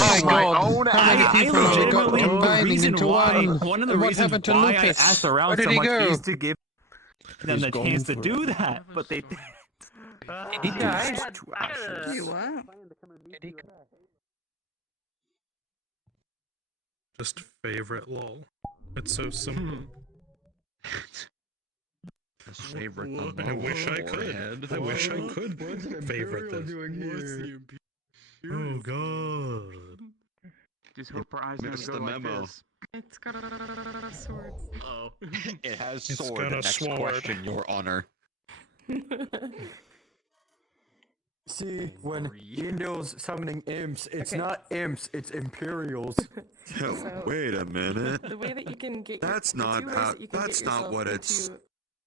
Oh my own I legitimately, the reason why, one of the reasons why I asked around so much is to give them the chance to do that, but they didn't. Guys, what? Just favorite lol. It's so simple. Favorite. I wish I could. I wish I could favorite this. Oh god. Just hope our eyes Missed never the go like memo. this. It's got a sword. Oh. It has It's sword. got a Next sword. question, Your Honor. See, when Yindo's summoning imps, it's not imps, it's Imperials. Oh, wait a minute. The way that you can get That's the not two ways how- that you can that's get not yourself what it's- into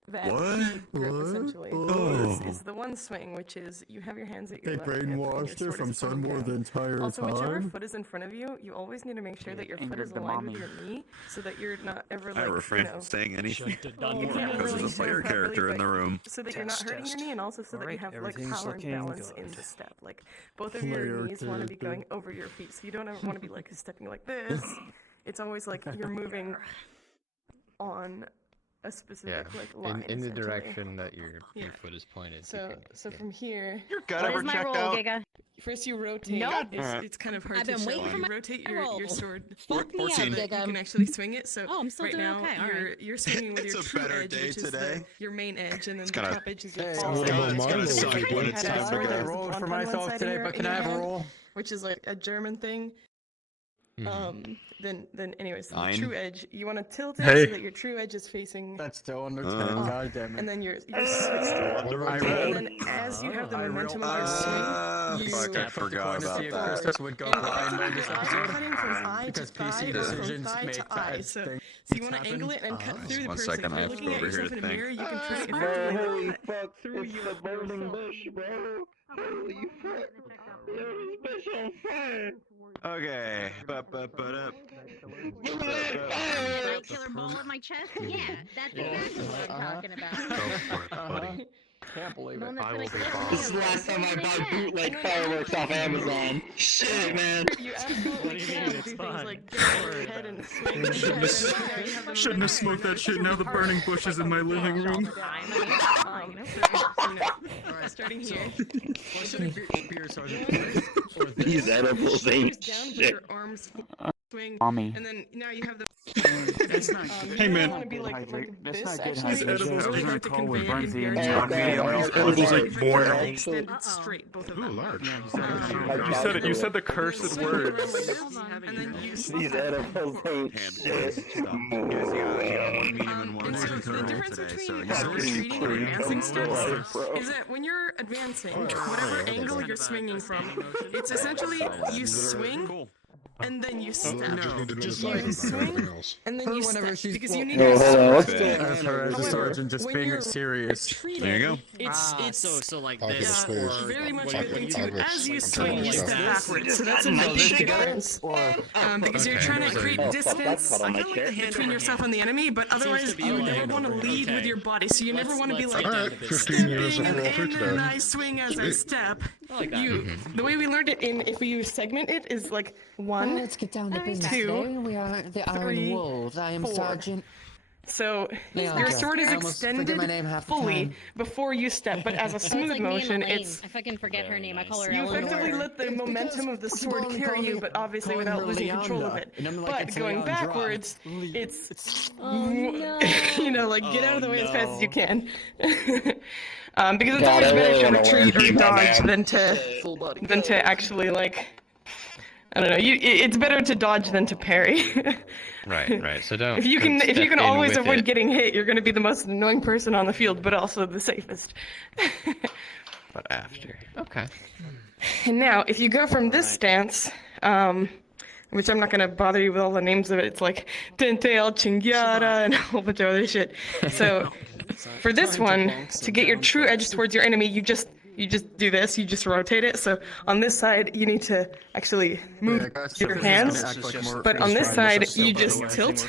the What? NPC grip, essentially, Oh. is the one swing, which is you have your hands at They your left hip and your brainwashed her sword from is pointing Sunmore down. the entire Also, whichever time. foot is in front of you, you always need to make sure that your foot Angered is the aligned with mommy. your knee, so that you're not ever I like, refrain you know, from saying anything you can't because really there's a player properly, character in but the room. so that you're not hurting your knee, and also so that you Alright, have like everything's power and looking balance good. in the step. Like both of your Player knees want to be character. going over your feet, so you don't ever want to be like stepping like this. It's always like you're moving on a specific like line. in the essentially. direction that your Yeah. foot is pointed. So from here, your gut What ever is my checked roll, out? Giga? first you rotate. Nope. It's kind of hard I've to been show. waiting for You my rotate roll. your sword. Fuck me up, So that Giga. you can actually swing it. So Oh, I'm still right doing now okay. All right. you're swinging with It's your a true better edge, day which is today. your main edge, and then the gonna- top edge is your Hey, false well, edge. it's gonna suck If you when it's had a time to sword go. that I was rolled blunt for on one myself side of today, your- but in can I your have a hand, roll? which is like a German thing. Then anyways, the Nine. true edge, you want to tilt it Hey. so that your true edge is facing, That's still under 10, Uh. goddammit. and then you're I and rolled. then as you have the I momentum rolled. of your Ah, swing, you fuck, I Step up the forgot coin to about see if that. Christus would go And blind also on your this eyes are episode. cutting from eye Because to thigh PC or from decisions thigh make to eye. bad So things you want to happen. angle it and cut through the One person. second, If I you're have to looking go at over here yourself to in a think. mirror, you can try Bro, effectively holy like cut fuck, through you a burning bush, bro. Holy fuck. Yo, this bitch on fire. Okay. Bright killer ball in my chest? Yeah, that's exactly what I'm talking about. Can't believe The one it. that's gonna kill This is the me. last time I bought Yeah. bootleg fireworks off Amazon. Shit, man. you absolutely can do things like get over your head and swing. Shouldn't have, and then now you have the shouldn't have smoked that shit. Now the burning bush is in my living room. Starting here. These edibles ain't Down with shit. your arms swing, Mommy. and then now you have the. That's not You Hey, don't man. want to be like That's this. not good Actually, hydration. it's Edibles really are hard to cold with convey Bronzy in and very John short Medium. Edibles like Different boil. way, extended straight, both of them. Ooh, large. You said it. You said the cursed Swing words. around like this, and then you These edibles ain't shit. One medium and one And so extra the roll difference today, so between you retreating and advancing steps Bro. is that when you're advancing, whatever angle you're swinging from, it's essentially you swing Cool. and then you step. Just You like swing and then you whenever step she's because you need Oh, to hold on, what's step. going As her as a However, sergeant just when being you're serious. retreating, There you go. It's so like Pocket this. of space. very much Pocket a good thing of too. fabrics. As you I'm swing, trying you to step stop. backwards. So that's a big difference. Because you're trying to create Oh, fuck, that's distance caught on my chair. between yourself and the enemy, but otherwise you never want to lead with your body. So you never want to be like Alright, 15 years of stepping roll through and today. then I swing as I step. The way we learned it in if we segment it is like one. Let's get down to business two, today. We are the Iron three, Wolves. I am 4. Sergeant. So Leon, your okay. sword is I almost forget extended my name half the fully time. before you step, but as a Oh, it's smooth like me and motion, Elaine. it's I fucking forget her name. I call her you Eleanor. effectively let the momentum of the sword on carry you, calling- but obviously calling without her losing control of Leanda, it. and I'm like, But it's going Leandra. backwards, Le- it's Oh, no. you know, like get out of the way as fast as you can. Because it's God, always I better really to wanna retreat learn or my dodge man. than to actually like. I don't know. It's better to dodge than to parry. Right. So don't. If you don't can step in always with avoid it. getting hit, you're going to be the most annoying person on the field, but also the safest. But after. Okay. And now, if you go from this stance, which I'm not going to bother you with all the names of it, it's like Tente El Chingara and a whole bunch of other shit. So, for this one, to get your true edge towards your enemy, you just do this, you just rotate it. So on this side, you need to actually move your hands, but on this side, you just tilt,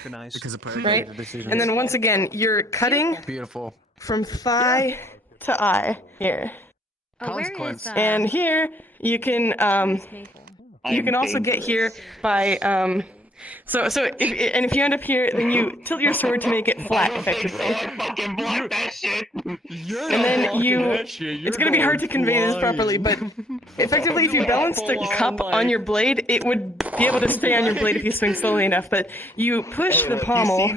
right? And then once again, you're cutting Beautiful. from thigh to eye here. Oh, where is Consequence. And here, you can you can also get here by if you end up here, then you tilt your sword to make it flat, effectively. And then it's gonna be hard to convey this properly, but effectively, if you balance the cup on your blade, it would be able to stay on your blade if you swing slowly enough. But you push the pommel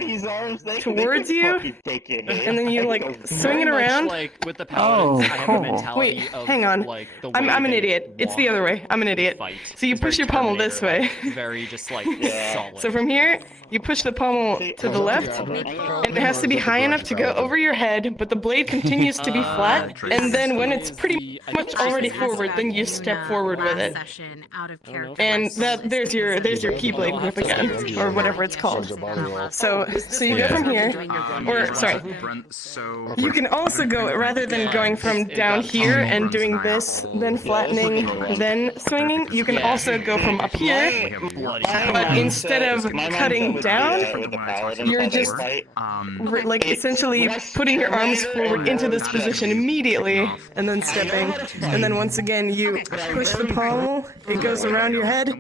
towards you, and then you like swing it around. Like with the paladins, I have a mentality Wait, of, hang on. like, the way I'm an they idiot. It's the other way. I'm an idiot. fight. So you It's push very your pommel this way. Terminator-like, very just like solid. So from here, you push the pommel to the left, and it has to be high enough to go over your head, but the blade continues to be flat, and then when it's pretty much already forward, then you step forward with it. And there's your keyblade grip again, or whatever it's called. So you go from here, or sorry, you can also go, rather than going from down here and doing this, then flattening, then swinging, you can also go from up here, but instead of cutting down, you're just like essentially putting your arms forward into this position immediately, and then stepping, and then once again you push the pommel, it goes around your head.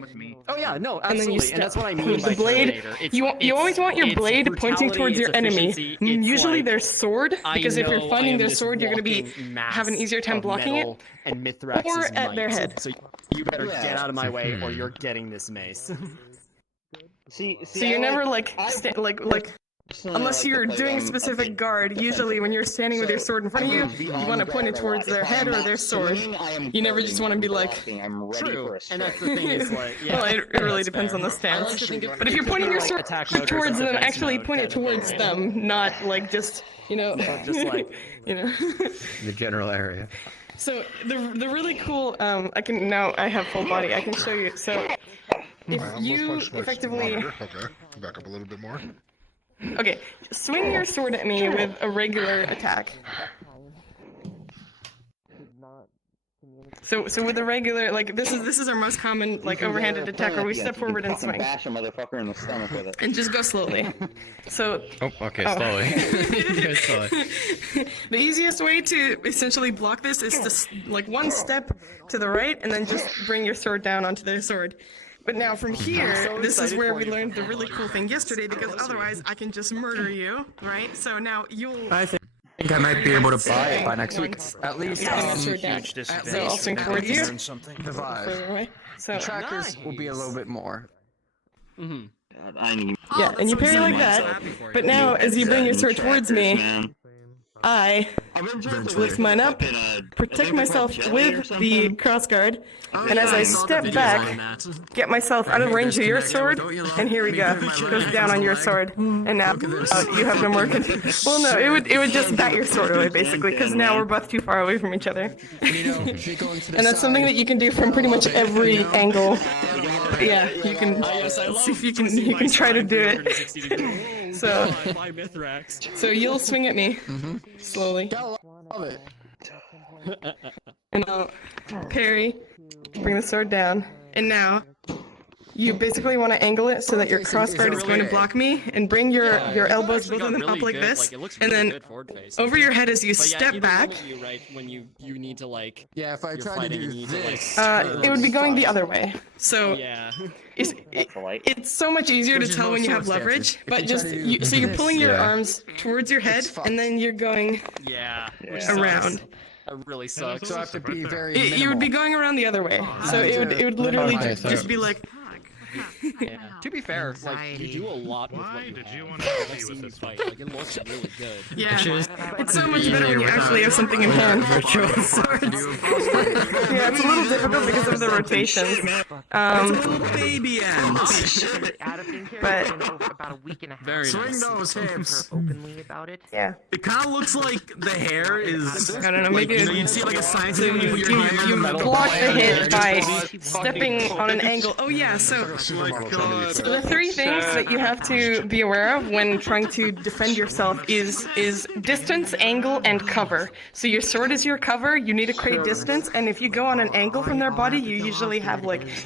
Oh yeah, no, And then you absolutely, step. and that's what I mean With by the blade, Terminator. you always want your it's blade pointing brutality, towards your it's enemy. efficiency, it's Usually like, their sword, because if you're I finding am their this sword, you're gonna be walking mass have an easier time of blocking it. metal and Mithrax's or at their might. head. So you better get out of my way, or you're getting this mace. See, So you're never like unless you're doing a specific guard. Usually when you're standing with your sword in front of you want to point it towards their head or their sword. You never just want to be like. True, and that's the thing is like, yeah. Well, it really depends on the stance. But if you're pointing your sword towards them, actually point it towards them, not like just just like The general area. So the really cool I have full body. I can show you. So if you effectively Okay, back up a little bit more. okay, swing your sword at me with a regular attack. So with a regular, like this is our most common like overhanded attack where we step forward and swing. Bash a motherfucker in the stomach with it. And just go slowly. So. Oh, okay, slowly. Yeah, slowly. The easiest way to essentially block this is to like one step to the right and then just bring your sword down onto their sword. But now from here, this is where we learned the really cool thing yesterday, because otherwise I can just murder you, right? So now you'll. I think I might be able to buy it by next week. At least huge disadvantage. So I'll swing towards you. the vibe. Further away. So Trackers will be a little bit more. yeah, and you parry like that. But now, as you bring your sword towards me, I lift mine up, protect myself with the crossguard, and as I step back, get myself out of range of your sword, and here we go. It goes down on your sword, and now you have no more control. Well, no, it would just bat your sword away, basically, because now we're both too far away from each other. And that's something that you can do from pretty much every angle. Yeah, you can see if you can try to do it. So you'll swing at me slowly. Love it. And I'll parry, bring the sword down, and now you basically want to angle it so that your crossguard is going to block me, and bring your elbows, both of them up like this, and then over your head as you step back. When you need to like. Yeah, if I try to do this, it would be going the other way. So Yeah. it's so much easier to tell when you have leverage, but just so you're pulling your arms towards your head, and then you're going around. That really sucks. so I have to be very. You would be going around the other way. So it would literally just be like. Yeah. To be fair, like you do a lot with what you did you have. want to I've be seen with you this fight. Like it looks really good. Yeah, it's so much better when you actually have something in hand. Virtual swords. Yeah, it's a little difficult because of the rotations. Baby ends. But about a week and a half. Very Swing nice. those hips. Openly about it. yeah, It kind of looks like the hair is. I don't know. Maybe You'd see like a scientist when you put your hand on the you metal. block the hit by stepping on an angle. Oh yeah, so So the three things that you have to be aware of when trying to defend yourself is distance, angle, and cover. So your sword is your cover, you need to create distance, and if you go on an angle from their body, you usually have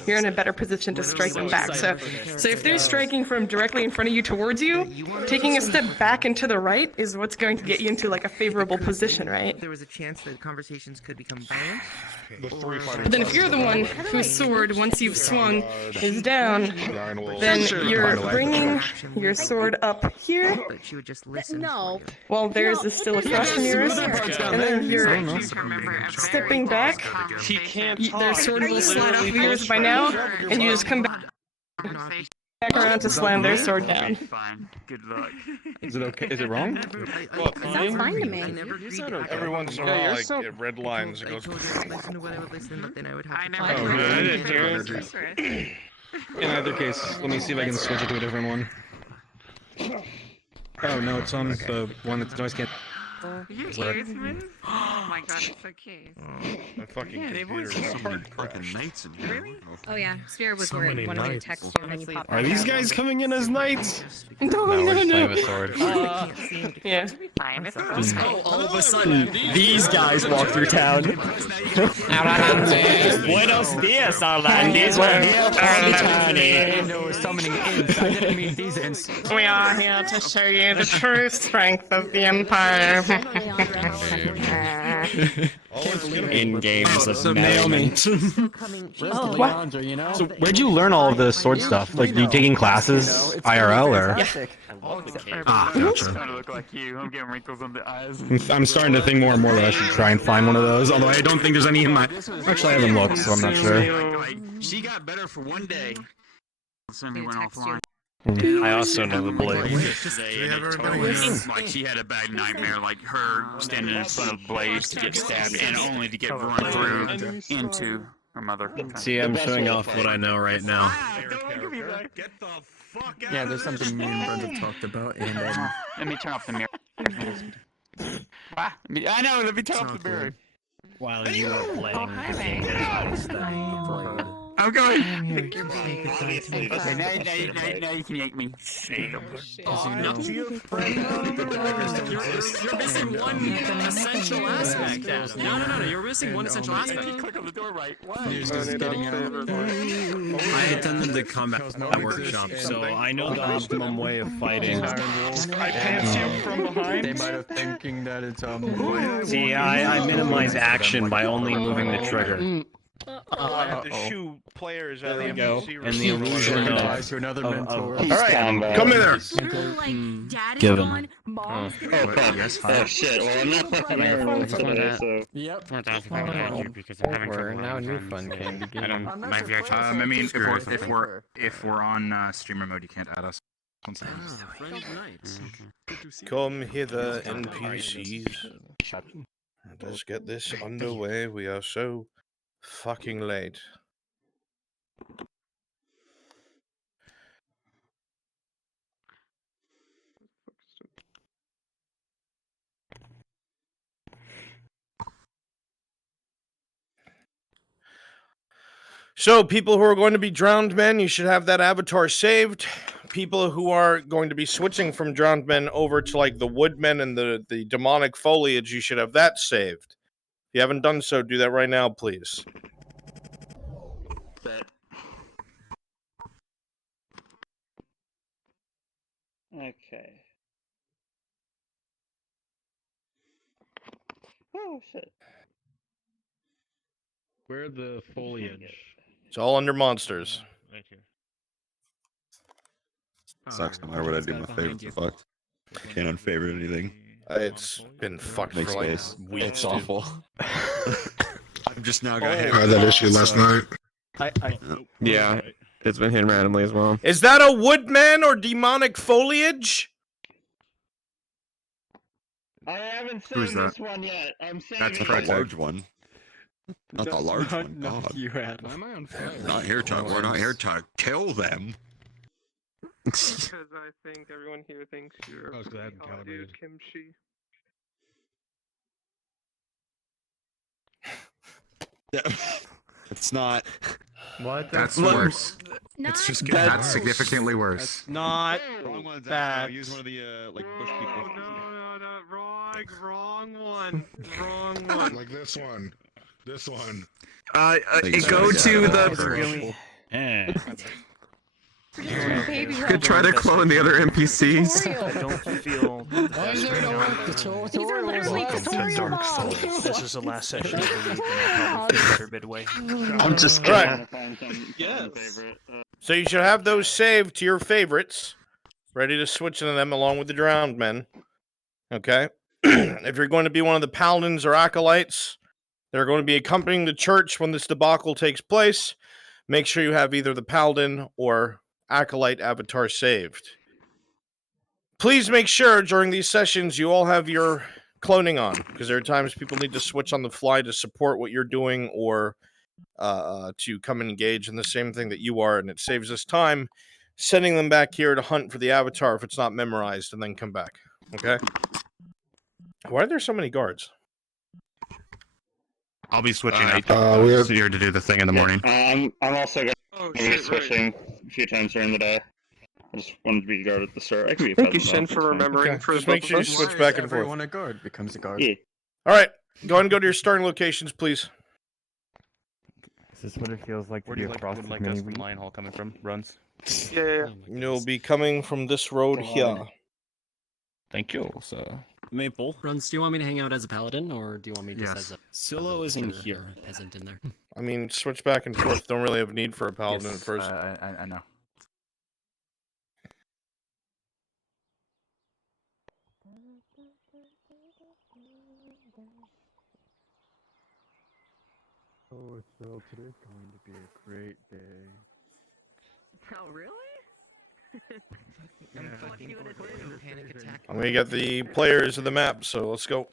you're in a better position to strike them back. So if they're striking from directly in front of you towards you, taking a step back and to the right is what's going to get you into a favorable position, right? There was a chance that conversations could become violent. But then if you're the one whose sword, once you've swung, is down, then you're bringing your sword up here. But she would just listen. No. While theirs is still across from yours, and then you're stepping back. He can't Their sword will slide off of yours by now, and you just come back around to slam their sword down. Fine. Good luck. Is it okay? Is it wrong? Sounds fine to me. Every once in a while, it red lines. It I goes. told her to listen to what I would listen, but then I would have to. In either case, let me see if I can switch it to a different one. Oh no, it's on the one that's noise can't. You serious, man? Oh my god, it's so cute. My fucking There's computer. so many fucking knights in here. Really? Oh yeah, Spirit was So worried many when we knights. text you and then you popped Are these guys coming in as knights? No, we're just playing no. with swords. Yeah. All of a sudden, these guys walk through town. Buenos dias, Orlandis. We're here for the tourney. No, summoning imps. I didn't mean these imps. We are here to show you the true strength of the Empire. In games of merriment. Leandra, you know? So where'd you learn all of the sword stuff? Like, you taking classes IRL or? Gotcha. Look like you. I'm getting wrinkles on the eyes. I'm starting to think more and more that I should try and find one of those. Although I don't think there's any in my. Actually, I haven't looked, so I'm not sure. She got better for one day. Suddenly went offline. I also know the blade. Like she had a bad nightmare, like her standing in front of Blaze to get stabbed and only to get run through into her mother. See, I'm showing off what I know right now. Get the fuck out. Yeah, there's something me and Brenda talked about, and Let me turn off the mirror. I know. Let me turn off the mirror. While you were playing. I'm going. Okay, now you can yank me. You're missing one essential aspect. No. You're missing one essential aspect. Click on the door right. What? I attended the combat workshop, so I know the optimum way of fighting. I pants you from behind. they might have thinking that it's See, I minimize action by only moving the trigger. I have to shoot players out of the go. NPC And the illusion of... to another mentor. Alright, come in there. Dad is Given. gone, Mom's Yes, Oh shit, well I'm not fucking around today, so... Yep. We're now new fun can begin. I mean, if we're on streamer mode, you can't add us. Come hither, NPCs. Let's get this underway. We are so fucking late. So, people who are going to be drowned men, you should have that avatar saved. People who are going to be switching from drowned men over to like the woodmen and the demonic foliage, you should have that saved. If you haven't done so, do that right now, please. Okay. Oh shit. Where the foliage? It's all under monsters. Right here. Sucks no matter what I do, my favorite's fucked. I can't unfavorite anything. It's been fucked for like space. weeks. It's awful. I've just now got hit. I had that issue last night. Yeah, it's been hit randomly as well. Is that a woodman or demonic foliage? I haven't Who's seen that? this one yet. I'm saying That's the large one. Not the large one. No, God. you had. Why am I on fire? Not here to. We're not here to kill them. because I think everyone here thinks you're Oh, 'cause I hadn't calibrated. kimchi. It's not. What? That's worse. It's just getting that's significantly worse. Not Wrong one's that. Use one of the like bush people. No, wrong one. Wrong one. Like this one. This one. Go to the. Could try to clone the other NPCs. I don't feel. Why is there no tutorial? These are literally tutorial mods. This is the last session of the week, and I'll probably be better midway. I'm just Right. Yes. So you should have those saved to your favorites, ready to switch into them along with the drowned men. Okay? If you're going to be one of the paladins or acolytes that are going to be accompanying the church when this debacle takes place, make sure you have either the paladin or acolyte avatar saved. Please make sure during these sessions you all have your cloning on, because there are times people need to switch on the fly to support what you're doing or to come and engage in the same thing that you are, and it saves us time sending them back here to hunt for the avatar if it's not memorized and then come back. Okay? Why are there so many guards? I'll be switching up. we have- here to do the thing in the morning. I'm also gonna be switching a few times during the day. I just wanted to be guard at the start. I can be a Thank you, peasant, Shen, though. for It's fine. remembering. Okay, For just both make of sure you us. switch back and forth. Everyone a guard becomes a guard. Yeah. All right, go ahead and go to your starting locations, please. Is this what it feels like to be across the mini region? Lion Hall coming from? Runs. Yeah. You'll be coming from this road here. Thank you, sir. Maple. Runs, do you want me to hang out as a paladin, or do you want me just as a Silo is in here. peasant in there? I mean, switch back and forth. Don't really have need for a paladin at first. I know. Oh, so today's going to be a great day. Oh, really? I'm fucking panic attack. And we got the players of the map, so let's go.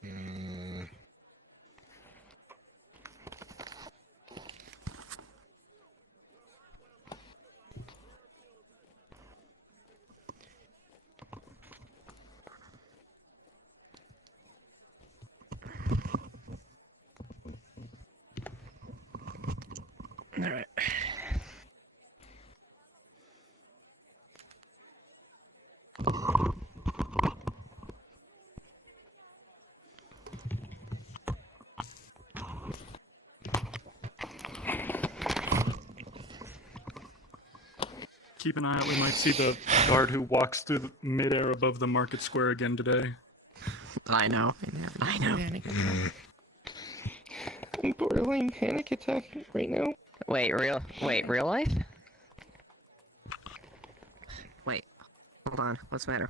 All right. Keep an eye out. We might see the guard who walks through the midair above the market square again today. I know. I know. I'm borderline panic attack right now. Wait, real life? Wait, hold on. What's the matter?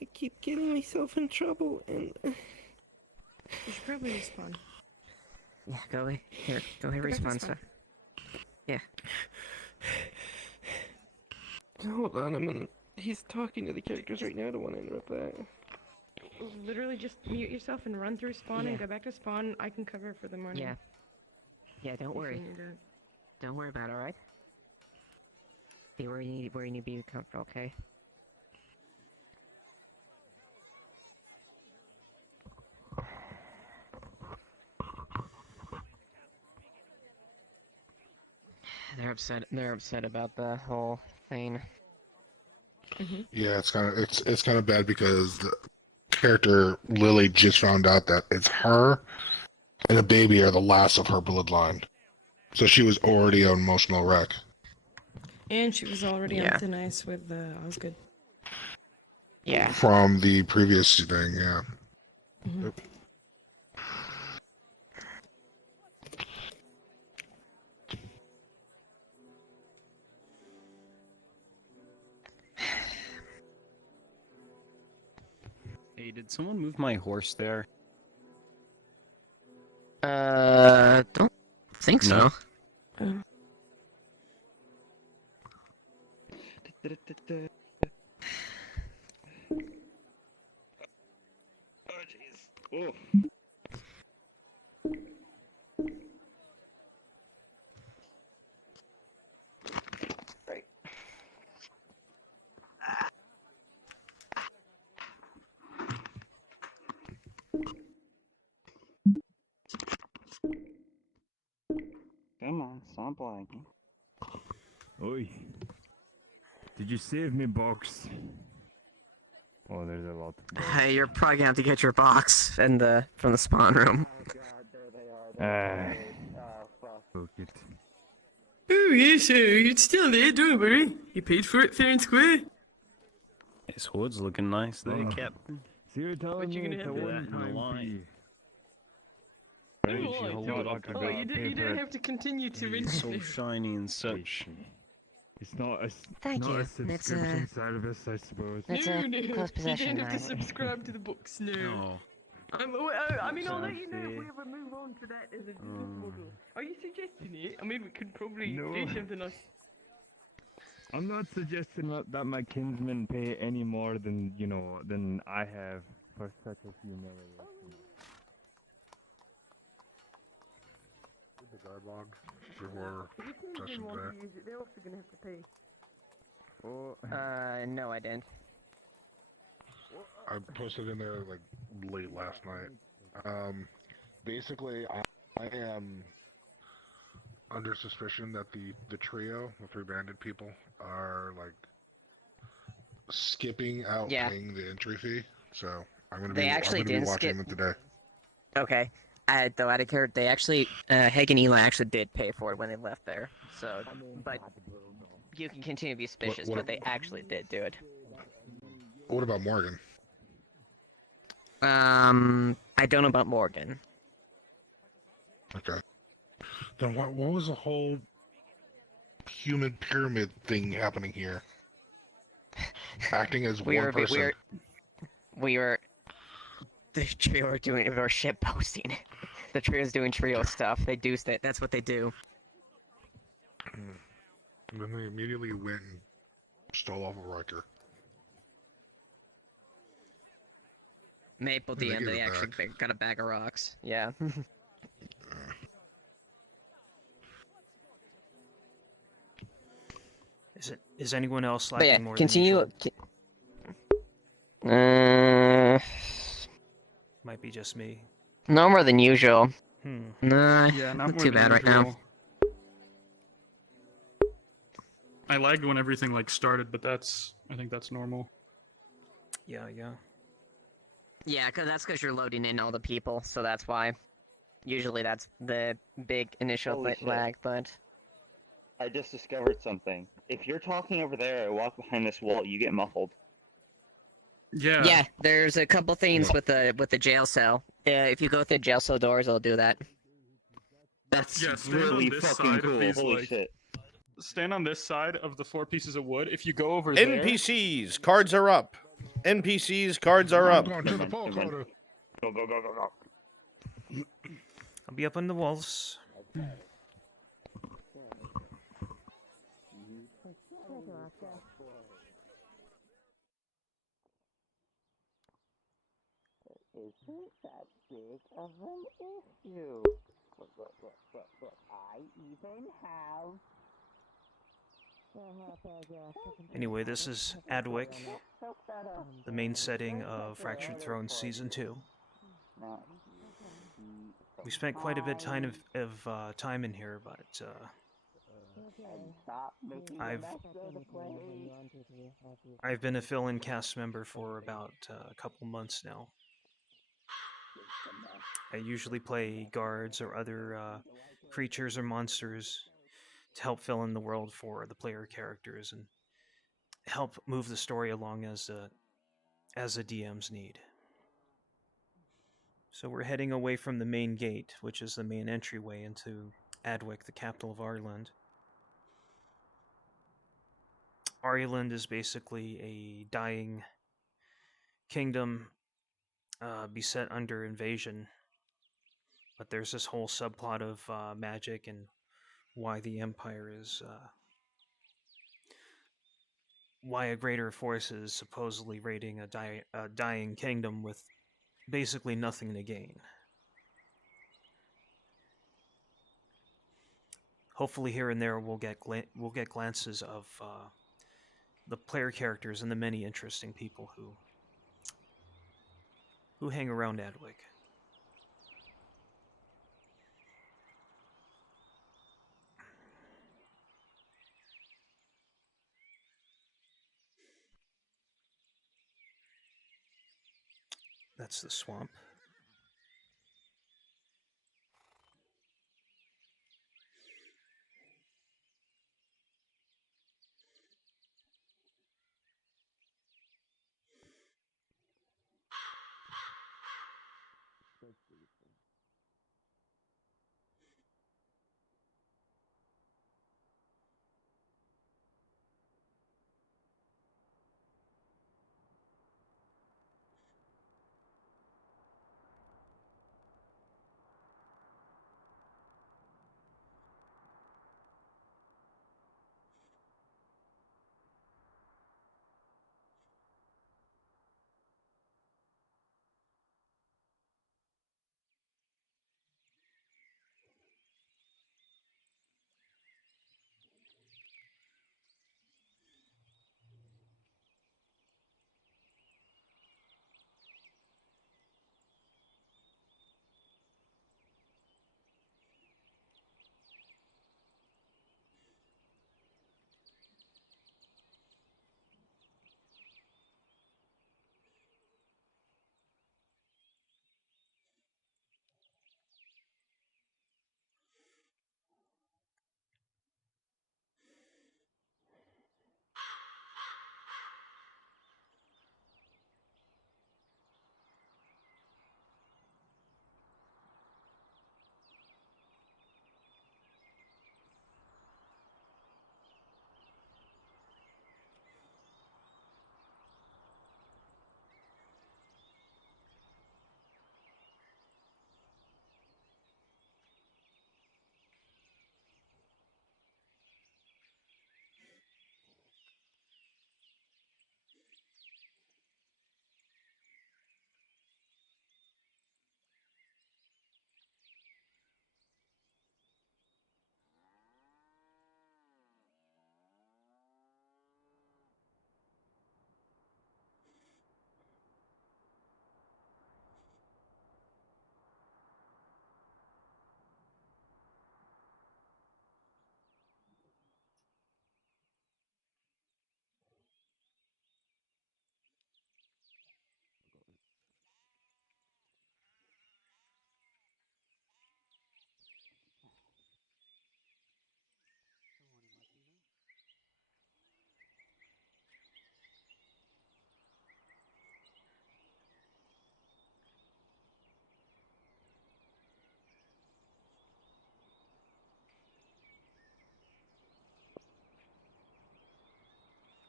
I keep getting myself in trouble, and You should probably respawn. Yeah, go away. Here, go ahead, Go back to respawn spawn. stuff. Yeah. hold on, I'm gonna. He's talking to the characters right now. I don't want to interrupt that. Literally just mute yourself and run through spawn Yeah. and go back to spawn. I can cover for the morning. Yeah. Yeah, don't if worry. you need it. Don't worry about it, alright? Be where you need to be comfortable, okay? They're upset about the whole thing. Yeah, it's kind of bad because the character Lily just found out that it's her and a baby are the last of her bloodline. So she was already an emotional wreck. And she was already Yeah. on thin ice with Osgood. Yeah. From the previous thing, yeah. Yep. Hey, did someone move my horse there? Don't think so. No. Oh jeez. Oh. Come on, stop lagging. Oi. Did you save me, box? Oh, there's a lot. Hey, you're probably gonna have to get your box from the spawn room. Fuck it. Oh, yes, it's still there, don't worry. You paid for it fair and square. His hood's looking nice there, Oh. Captain. So you're telling me it's a Do that in the one-time line. fee? Oh, you don't have to continue to rent So it. shiny and such. It's not a, Thank not you. a It's subscription service, I suppose. It's No, a no, close possession, you don't have to right? subscribe to the books, no. No. I mean, I'll let you know if Fancy. we ever move on to that as a business model. Are you suggesting it? I mean, we could probably No. do something like... I'm not suggesting that my kinsmen pay any more than, you know, than I have for such a humiliation. The guard log before session today. They're also gonna have to pay. Oh, No, I didn't. I posted in there like late last night. Basically, I am under suspicion that the trio, the 3 banded people, are like skipping out paying the entry fee. So I'm gonna They actually be didn't watching skip. them today. Okay. Though out of care, they actually, Haig and Eli actually did pay for it when they left there. So, but you can continue to be suspicious, but they actually did do it. What about Morgan? I don't know about Morgan. Okay. Then what was the whole human pyramid thing happening here? Acting as one person. We were the trio were ship posting. The trio's doing trio stuff. They do that. That's what they do. And then they immediately went and stole off a Riker. Maple They DM, gave they it actually back. got a bag of rocks. Yeah. Is anyone else But lacking yeah, more continue. Might be just me. No more than usual. Nah, Yeah, not too bad right now. I lagged when everything like started, but I think that's normal. Yeah. Yeah, that's because you're loading in all the people, so that's why. Usually that's the big initial Holy shit. lag, but... I just discovered something. If you're talking over there, I walk behind this wall, you get muffled. Yeah. Yeah, there's a couple things with the jail cell. If you go through the jail cell doors, it'll do that. That's stand really on this fucking side cool. of these, Holy like, shit. Stand on this side of the 4 pieces of wood. If you go over NPCs, cards are up. NPCs, cards are up. Going to the poll quota. Go, go, go, go, go. I'll be up on the walls. Isn't that big of an issue? Look, I even have... Anyway, this is Adwick, the main setting of Fractured Throne Season 2. We spent quite a bit of time in here, but I've been a fill-in cast member for about a couple months now. I usually play guards or other creatures or monsters to help fill in the world for the player characters and help move the story along as the DM's need. So we're heading away from the main gate, which is the main entryway into Adwick, the capital of Ireland. Ireland is basically a dying kingdom beset under invasion, but there's this whole subplot of magic and why the Empire is why a greater force is supposedly raiding a dying kingdom with basically nothing to gain. Hopefully here and there we'll get glances of the player characters and the many interesting people who hang around Adwick. That's the swamp.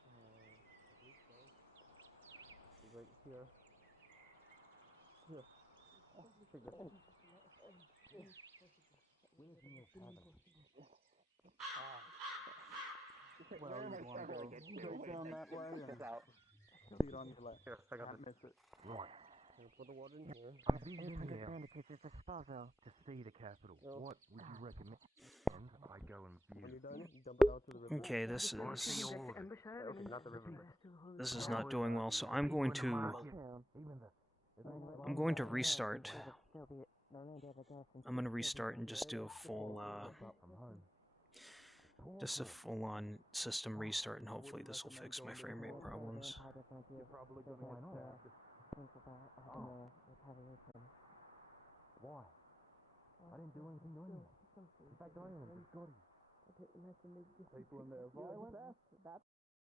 I believe so. He's right here. Here. Figure. Where's near cabin? Well, you want to go straight down that way and out. see it on your left. Here, I got Can't this. miss it. Right. Gonna put the water in here. Indicators at Sparville. To see the capital, Oh. what would you recommend I go and view? When you're done, you dump it out to the river. Okay, this I wanna see is all of it. Okay, not the river. this is not doing well, so I'm going to restart. I'm going to restart and just do a full just a full-on system restart, and hopefully this will fix my frame rate problems. You're probably gonna have to. Why? I didn't do anything to anyone. In fact, I am a good. People in there violent.